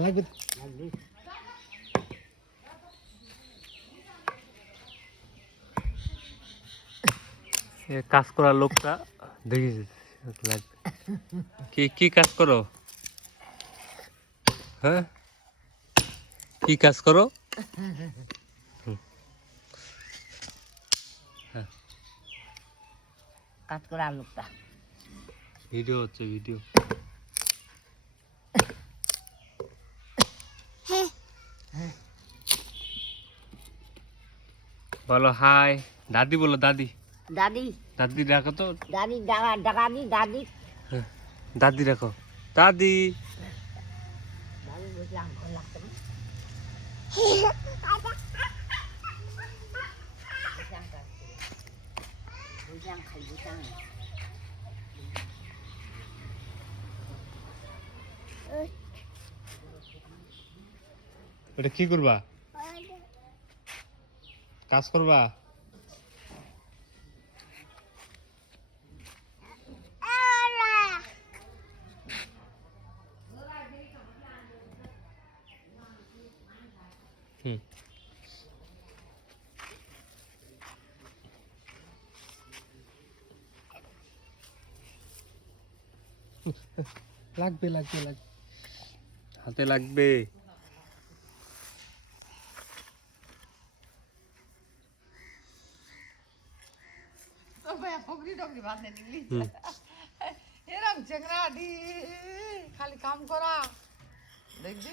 লাগবে কাজ করার লোকটা দেখেছিস লাগবে কি কি কাজ করো হ্যাঁ কি কাজ করো কাজ করার লোকটা ভিডিও হচ্ছে ভিডিও বলো হাই দাদি বলো দাদি দাদি দাদি রাখো তো দাদি দাদি দাদি দাদি রাখো দাদি দাদি বুঝলাম ভালো লাগতো না বুঝলাম খাই বুঝলাম ওটা কি করবা কাজ করবা লাগবে লাগবে লাগবে হাতে লাগবে এরকম চেংড়া খালি কাম করা দেখবি